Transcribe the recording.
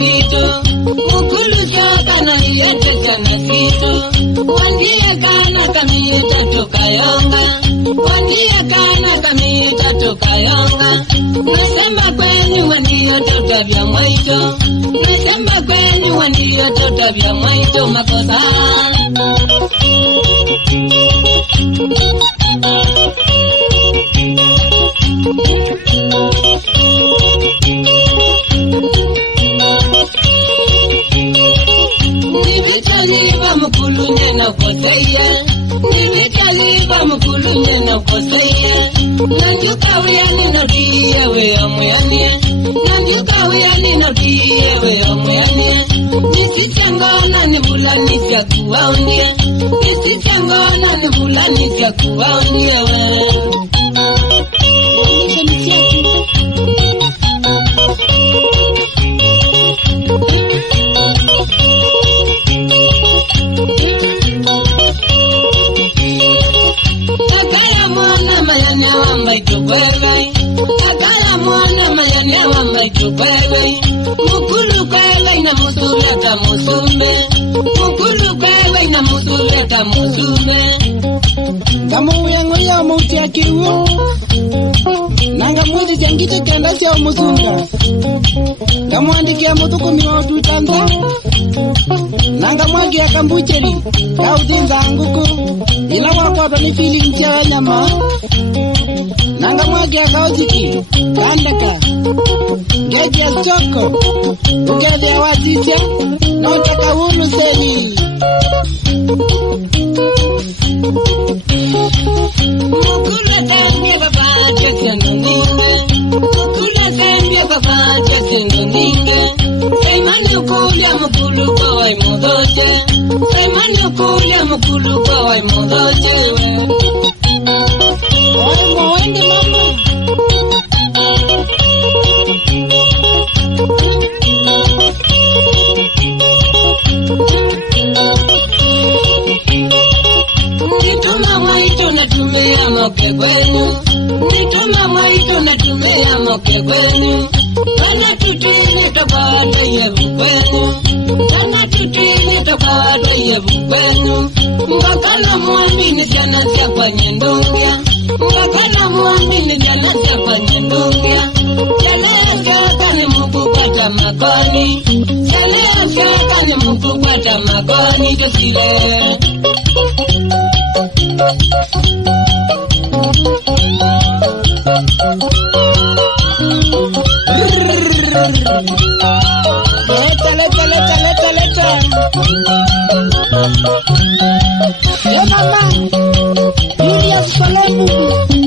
kitu. Mukulu kana yete kana kitu. Wandia kana kamiyeta tukayonga. Wandia kana kamiyeta tukayonga. Nasema kwenyu wandio tutabia mwaito. Nasema kwenyu wandio tutabia mwaito makosa. Nibitaliba mukulu nena koseya. Nibitaliba mukulu nena koseya. Nandukawe nina diye we amuyanie. Nandukawe nina diye we amuyanie. Nisichangona nibulani vya kuwaonie. Nisichangona nibulani vya kuwaonie we. Akaya mwana mayanya wambaitukwewei. Akaya mwana mayanya wambaitukwewei. Mukulu kwewei na musuleta musume. Mukulu kwewei na musuleta musume. Kamu yango ya mauti ya kiwu. Nanga mwezi jangito kenda siya umusunga. Kamu andiki ya mutu kumiwa tutanza. Nanga mwagi ya kambucheri. Kautinza anguku. Ila wakoto ni feeling cha nyama. Nanga mwagi ya kauziki. Kandaka. Geji ya choko. Ugezi ya wazisya. Na utaka ulu seni. Mukula tembia baba jekeno ninge. Mukula tembia baba jekeno ninge. Semani ukulia mukulu kwa wai mudoche. Semani ukulia mukulu kwa wai mudoche. Oe mwende mama. Nituma mwaito natumia moke kwenyu. Nituma mwaito natumia moke kwenyu. Kana tutile tokade yevu kwenyu. Kana tutile tokade yevu kwenyu. Ngakana mwamini jana siya kwa nyendungia. Ngakana mwamini jana siya kwa nyendungia. Jalea siaka ni mukupata makoni. Jalea siaka ni mukupata makoni. Josile Leta. Yo mama, Julius Kolemu.